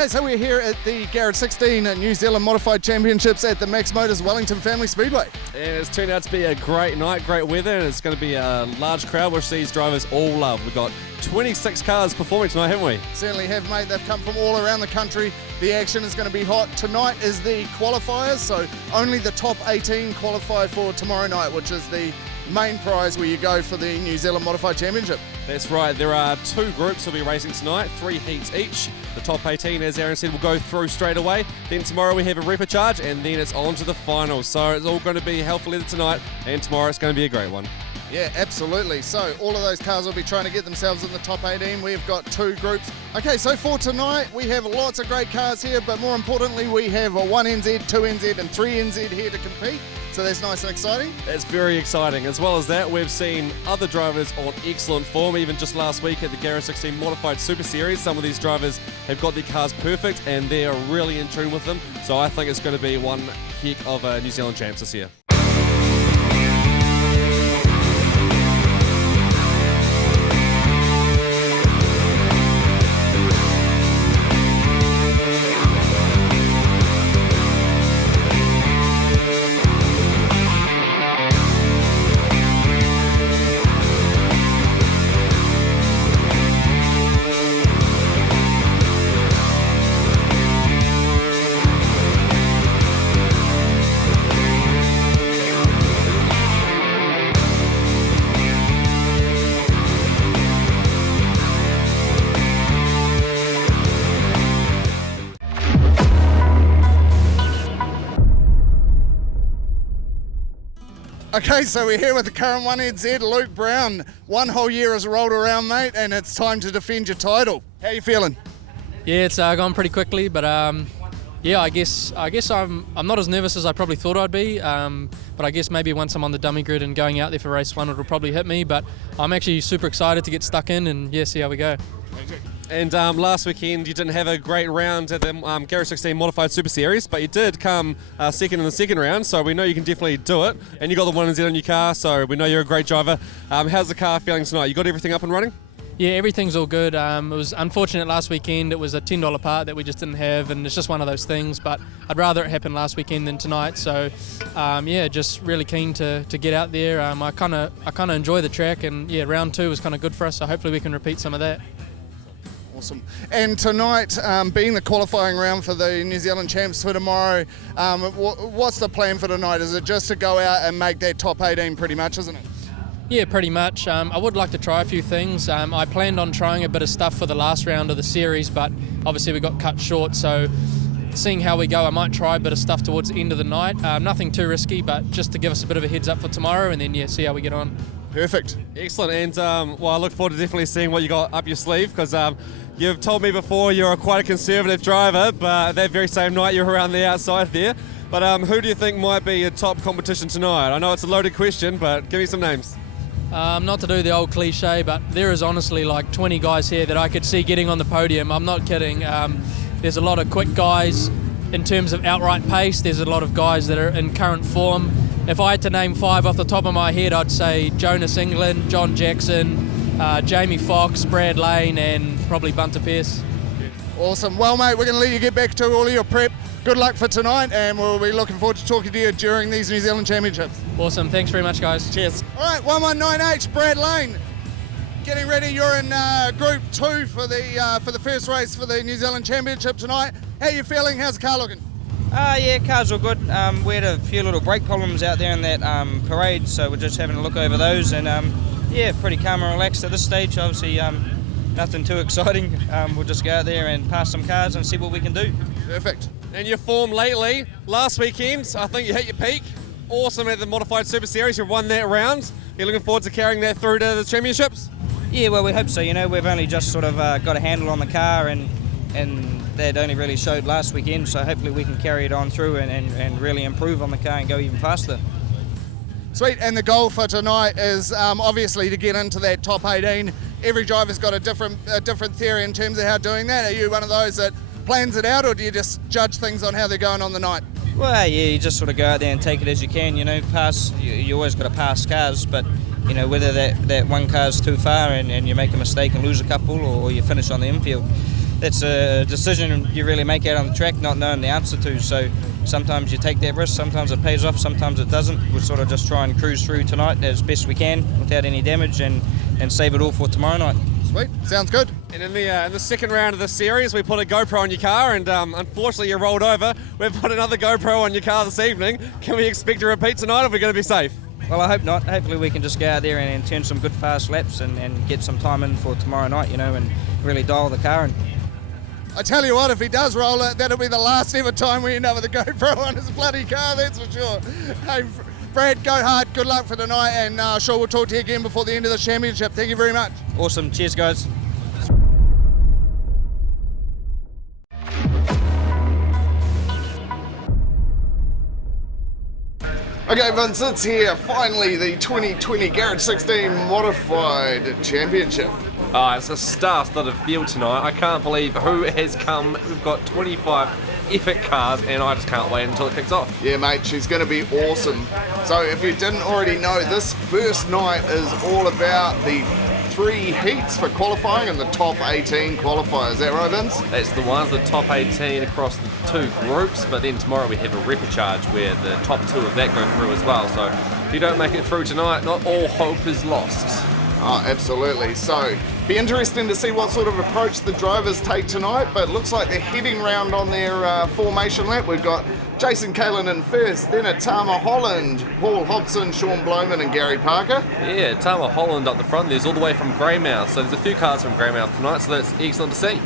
Okay, so we're here at the Garrett 16 New Zealand Modified Championships at the Max Motors Wellington Family Speedway. And it's turned out to be a great night, great weather, and it's going to be a large crowd, which these drivers all love. We've got 26 cars performing tonight, haven't we? Certainly have, mate. They've come from all around the country. The action is going to be hot. Tonight is the qualifiers, so only the top 18 qualify for tomorrow night, which is the main prize where you go for the New Zealand Modified Championship. That's right. There are two groups who'll be racing tonight, 3 heats each. The top 18, as Aaron said, will go through straight away. Then tomorrow we have a repecharge, and then it's on to the finals. So it's all going to be hell for leather tonight, and tomorrow it's going to be a great one. Yeah, absolutely. So all of those cars will be trying to get themselves in the top 18. We've got two groups. Okay, so for tonight, we have lots of great cars here, but more importantly, we have a 1NZ, 2NZ, and 3NZ here to compete. So that's nice and exciting. That's very exciting. As well as that, we've seen other drivers on excellent form. Even just last week at the Garrett 16 Modified Super Series, some of these drivers have got their cars perfect, and they're really in tune with them. So I think it's going to be one heck of a New Zealand champs this year. Okay, so we're here with the current 1NZ, Luke Brown. One whole year has rolled around, mate, and it's time to defend your title. How are you feeling? Yeah, it's gone pretty quickly, but yeah, I guess I'm not as nervous as I probably thought I'd be. But I guess maybe once I'm on the dummy grid and going out there for race one, it'll probably hit me. But I'm actually super excited to get stuck in and yeah, see how we go. And last weekend you didn't have a great round at the Garrett 16 Modified Super Series, but you did come second in the second round, so we know you can definitely do it. And you got the 1NZ on your car, so we know you're a great driver. How's the car feeling tonight? You got everything up and running? Yeah, everything's all good. It was unfortunate last weekend. It was a $10 part that we just didn't have, and it's just one of those things. But I'd rather it happen last weekend than tonight. So, yeah, just really keen to get out there. I kind of enjoy the track, and yeah, round two was kind of good for us. So hopefully we can repeat some of that. Awesome. And tonight, being the qualifying round for the New Zealand champs for tomorrow, what's the plan for tonight? Is it just to go out and make that top 18 pretty much, isn't it? Yeah, pretty much. I would like to try a few things. I planned on trying a bit of stuff for the last round of the series, but obviously we got cut short, so seeing how we go, I might try a bit of stuff towards the end of the night. Nothing too risky, but just to give us a bit of a heads up for tomorrow, and then yeah, see how we get on. Perfect. Excellent. And well, I look forward to definitely seeing what you got up your sleeve, because you've told me before you're quite a conservative driver, but that very same night you're around the outside there. But who do you think might be your top competition tonight? I know it's a loaded question, but give me some names. Not to do the old cliche, but there is honestly like 20 guys here that I could see getting on the podium. I'm not kidding. There's a lot of quick guys in terms of outright pace. There's a lot of guys that are in current form. If I had to name 5 off the top of my head, I'd say Jonas England, John Jackson, Jamie Fox, Brad Lane, and probably Bunter Pearce. Awesome. Well, mate, we're going to let you get back to all of your prep. Good luck for tonight, and we'll be looking forward to talking to you during these New Zealand Championships. Awesome. Thanks very much, guys. Cheers. All right, 119H, Brad Lane. Getting ready. You're in Group 2 for the first race for the New Zealand Championship tonight. How are you feeling? How's the car looking? Yeah, car's all good. We had a few little brake problems out there in that parade, so we're just having a look over those, and yeah, pretty calm and relaxed at this stage. Obviously, nothing too exciting. We'll just go out there and pass some cars and see what we can do. Perfect. And your form lately, last weekend, I think you hit your peak. Awesome at the Modified Super Series, you won that round. You're looking forward to carrying that through to the championships? Yeah, well, we hope so. You know, we've only just sort of got a handle on the car, and that only really showed last weekend, so hopefully we can carry it on through and really improve on the car and go even faster. Sweet, and the goal for tonight is obviously to get into that top 18. Every driver's got a different theory in terms of how doing that. Are you one of those that plans it out, or do you just judge things on how they're going on the night? Well, yeah, you just sort of go out there and take it as you can, you know, pass, you always got to pass cars, but, you know, whether that one car's too far and you make a mistake and lose a couple, or you finish on the infield, that's a decision you really make out on the track, not knowing the answer to. So sometimes you take that risk, sometimes it pays off, sometimes it doesn't. We'll sort of just try and cruise through tonight as best we can without any damage and save it all for tomorrow night. Sweet, sounds good. And in the second round of the series, we put a GoPro on your car, and unfortunately you rolled over. We've put another GoPro on your car this evening. Can we expect a repeat tonight, or are we going to be safe? Well, I hope not. Hopefully we can just go out there and turn some good fast laps and get some time in for tomorrow night, and really dial the car in. I tell you what, if he does roll it, that'll be the last ever time we end up with a GoPro on his bloody car, that's for sure. Hey, Brad, go hard. Good luck for tonight, and sure we'll talk to you again before the end of the championship. Thank you very much. Awesome. Cheers, guys. Okay, Vince, it's here. Finally, the 2020 Garage 16 Modified Championship. It's a star-studded field tonight. I can't believe who has come. We've got 25 epic cars, and I just can't wait until it kicks off. Yeah, mate, she's going to be awesome. So if you didn't already know, this first night is all about the 3 heats for qualifying and the top 18 qualifiers. Is that right, Vince? That's the ones, the top 18 across the 2 groups, but then tomorrow we have a repechage where the top 2 of that go through as well. So if you don't make it through tonight, not all hope is lost. Oh, absolutely. So, be interesting to see what sort of approach the drivers take tonight, but it looks like they're heading round on their formation lap. We've got Jason Kalin in first, then Atama Holland, Paul Hobson, Sean Bloman and Gary Parker. Yeah, Tama Holland up the front there's all the way from Greymouth, so there's a few cars from Greymouth tonight, so that's excellent to see.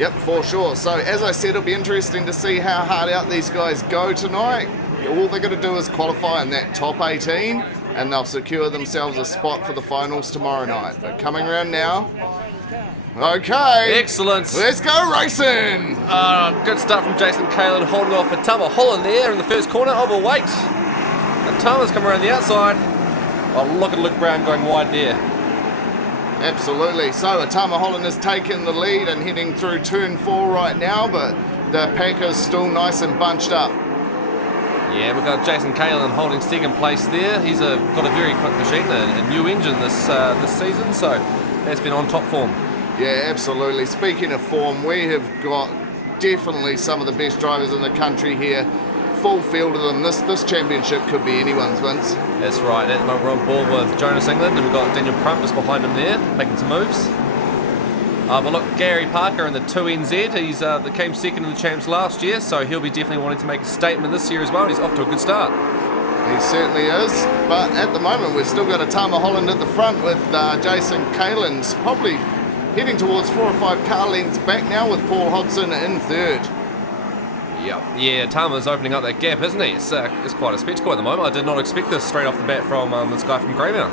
Yep, for sure. So, as I said, it'll be interesting to see how hard out these guys go tonight. All they're going to do is qualify in that top 18, and they'll secure themselves a spot for the finals tomorrow night. But coming around now, okay. Excellent. Let's go racing. Good start from Jason Kalin, holding off for Tama Holland there in the first corner. Overweight. And Tama's come around the outside. Oh, look at Luke Brown going wide there. Absolutely. So Atama Holland has taken the lead and heading through turn 4 right now, but the pack is still nice and bunched up. Yeah, we've got Jason Kalin holding second place there. He's got a very quick machine, a new engine this season, so that's been on top form. Yeah, absolutely. Speaking of form, we have got definitely some of the best drivers in the country here. Full field of them. This championship could be anyone's, Vince. That's right. At the moment we're on board with Jonas England, and we've got Daniel Crump just behind him there, making some moves. But look, Gary Parker in the 2NZ, he came second in the champs last year, so he'll be definitely wanting to make a statement this year as well. He's off to a good start. He certainly is, but at the moment we've still got Atama Holland at the front with Jason Kalin's probably heading towards 4 or 5 car lengths back now with Paul Hodson in third. Yeah, Tama's opening up that gap, isn't he? It's quite a spectacle at the moment. I did not expect this straight off the bat from this guy from Greymouth.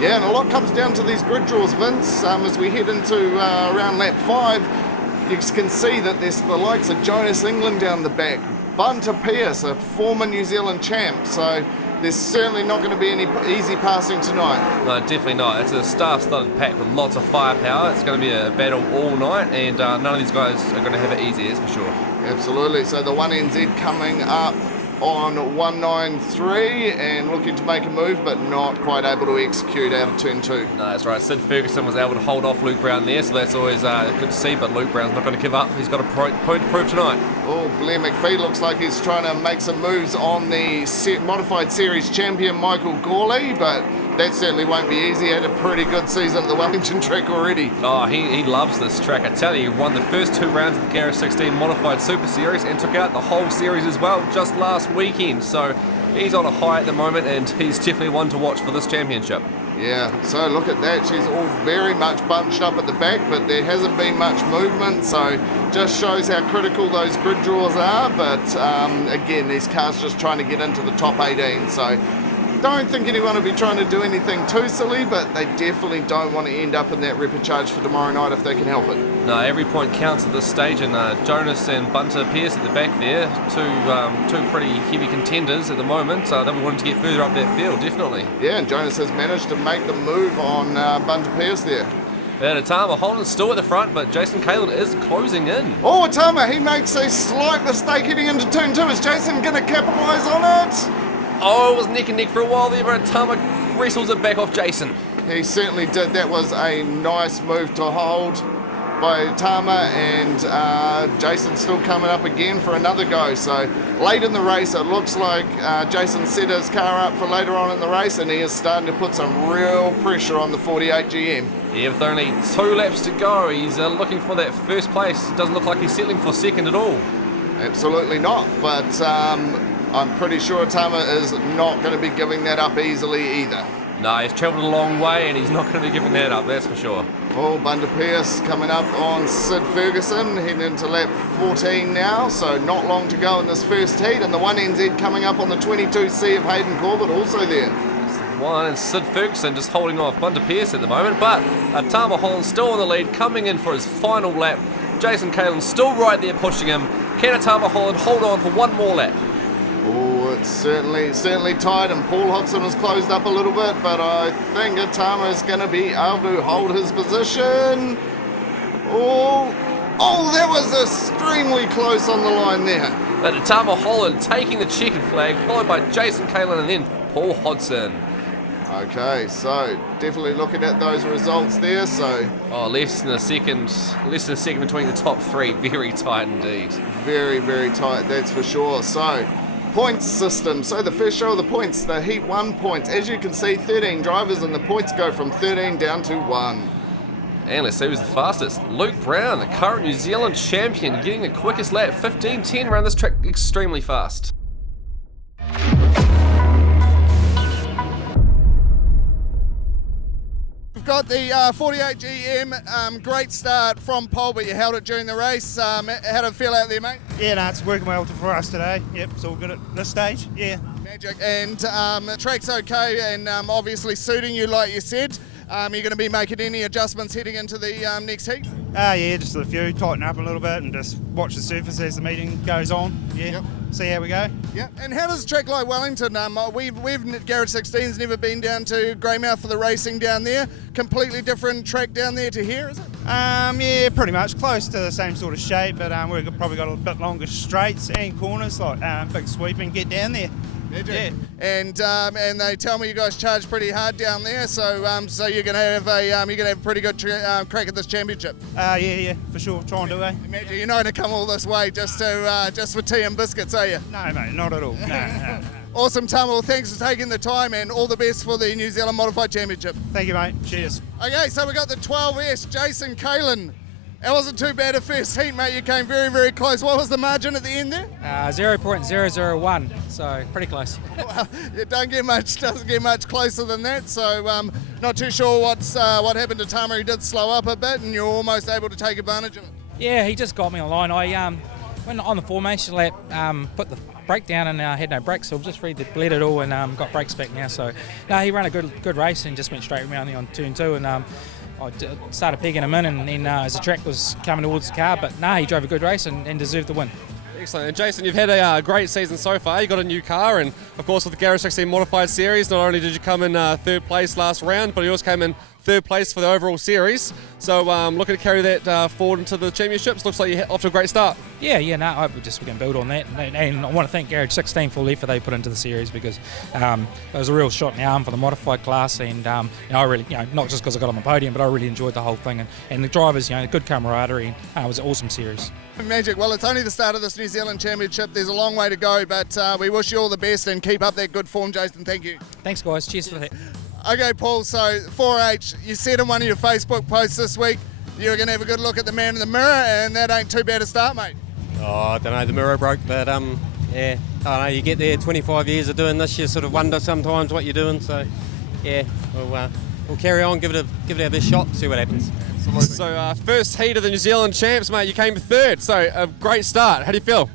Yeah, and a lot comes down to these grid draws, Vince. As we head into around lap 5, you can see that there's the likes of Jonas England down the back, Bunter Pierce, a former New Zealand champ, so there's certainly not going to be any easy passing tonight. No, definitely not. It's a star-studded pack with lots of firepower. It's going to be a battle all night, and none of these guys are going to have it easy, that's for sure. Absolutely. So the 1NZ coming up on 193 and looking to make a move, but not quite able to execute out of turn 2. No, that's right. Sid Ferguson was able to hold off Luke Brown there, so that's always good to see, but Luke Brown's not going to give up. He's got a point to prove tonight. Oh, Blair McPhee looks like he's trying to make some moves on the modified series champion Michael Gawley, but that certainly won't be easy. He had a pretty good season at the Wellington track already. Oh, he loves this track. I tell you, he won the first 2 rounds of the Garage 16 Modified Super Series and took out the whole series as well just last weekend. So he's on a high at the moment, and he's definitely one to watch for this championship. Yeah, so look at that. She's all very much bunched up at the back, but there hasn't been much movement, so just shows how critical those grid draws are. But again, these cars just trying to get into the top 18, so don't think anyone will be trying to do anything too silly, but they definitely don't want to end up in that repechage for tomorrow night if they can help it. No, every point counts at this stage, and Jonas and Bunter Pierce at the back there, two pretty heavy contenders at the moment. They'll be wanting to get further up that field, definitely. Yeah, and Jonas has managed to make the move on Bunter Pierce there. And Atama Holland's still at the front, but Jason Kalin is closing in. Oh, Atama, he makes a slight mistake heading into turn 2. Is Jason going to capitalise on it? Oh, it was neck and neck for a while there, but Atama wrestles it back off Jason. He certainly did. That was a nice move to hold. by Tama, and Jason's still coming up again for another go. So late in the race, it looks like Jason set his car up for later on in the race, and he is starting to put some real pressure on the 48 GM. Yeah, with only 2 laps to go, he's looking for that first place. It doesn't look like he's settling for second at all. Absolutely not, but I'm pretty sure Tama is not going to be giving that up easily either. No, he's travelled a long way and he's not going to be giving that up, that's for sure. Oh, Bunda Pierce coming up on Sid Ferguson, heading into lap 14 now, so not long to go in this first heat, and the 1NZ coming up on the 22C of Hayden Corbett also there. One, and Sid Ferguson just holding off Bunda Pierce at the moment, but Tama Holland still in the lead, coming in for his final lap. Jason Kalen still right there pushing him. Can Tama Holland hold on for one more lap? Oh, it's certainly tight, and Paul Hodson has closed up a little bit, but I think Tama is going to be able to hold his position. Oh, that was extremely close on the line there. But Tama Holland taking the checkered flag, followed by Jason Kalen and then Paul Hodson. Okay, so definitely looking at those results there. So less than a second between the top 3. Very tight indeed. Very, very tight, that's for sure. So points system. So the first show of the points, the Heat 1 points. As you can see, 13 drivers, and the points go from 13 down to 1. And let's see who's the fastest. Luke Brown, the current New Zealand champion, getting the quickest lap, 15:10 around this track, extremely fast. We've got the 48 GM, great start from pole, but you held it during the race. How did it feel out there, mate? Yeah, no, it's working well for us today. Yep, it's all good at this stage, yeah. Magic. And the track's okay, and obviously suiting you like you said. You're going to be making any adjustments heading into the next heat? Yeah, just a few, tighten up a little bit and just watch the surface as the meeting goes on. Yeah, Yep. See how we go. Yeah. And how does a track like Wellington, we've Garrett 16's never been down to Greymouth for the racing down there. Completely different track down there to here, is it? Yeah, pretty much close to the same sort of shape, but we've probably got a bit longer straights and corners, like big sweep and get down there. Yeah. And they tell me you guys charge pretty hard down there, so so you're gonna have a pretty good crack at this championship. Yeah, for sure. Try and do it. Imagine you're not gonna come all this way just for tea and biscuits, are you? No, mate, not at all. No. Awesome, Tom. Well, thanks for taking the time, and all the best for the New Zealand Modified Championship. Thank you, mate. Cheers. Okay, so we got the 12S, Jason Kalen. It wasn't too bad at first heat, mate. You came very, very close. What was the margin at the end there? 0.001, so pretty close. Well, it doesn't get much closer than that. So not too sure what happened to Tama. He did slow up a bit, and you're almost able to take advantage of it. Yeah, he just got me on the line. I went on the formation lap, put the brake down, and had no brakes, so just bled it all and got brakes back now. So he ran a good race and just went straight around there on turn 2 and. I started pegging him in, and then as the track was coming towards the car, but he drove a good race and deserved the win. Excellent. And Jason, you've had a great season so far. You got a new car, and of course with the Garrett 16 Modified Series, not only did you come in 3rd place last round, but you also came in 3rd place for the overall series. So looking to carry that forward into the championships. Looks like you're off to a great start. Yeah, we can build on that. And I want to thank Garrett 16 for the effort they put into the series, because it was a real shot in the arm for the modified class, and I really, not just because I got on the podium, but I really enjoyed the whole thing, and the drivers, good camaraderie. It was an awesome series. Magic. Well, it's only the start of this New Zealand Championship. There's a long way to go, but we wish you all the best and keep up that good form, Jason. Thank you. Thanks, guys. Cheers for that. Okay, Paul, so 4H, you said in one of your Facebook posts this week you're going to have a good look at the man in the mirror, and that ain't too bad a start, mate. Oh, I don't know, the mirror broke, but yeah, I don't know, you get there 25 years of doing this, you sort of wonder sometimes what you're doing, so yeah, we'll carry on, give it our best shot, see what happens. So first heat of the New Zealand champs, mate, you came 3rd, so a great start. How do you feel?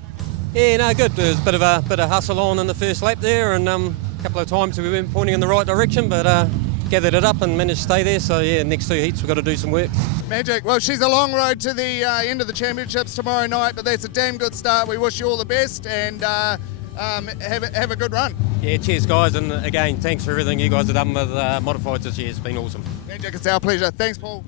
Yeah, no, good. There was a bit of hustle on in the first lap there, and a couple of times we weren't pointing in the right direction, but gathered it up and managed to stay there. So yeah, next 2 heats we've got to do some work. Magic. Well, she's a long road to the end of the championships tomorrow night, but that's a damn good start. We wish you all the best, and have a good run. Yeah, cheers guys, and again, thanks for everything you guys have done with Modifieds this year. It's been awesome. Magic, it's our pleasure. Thanks, Paul.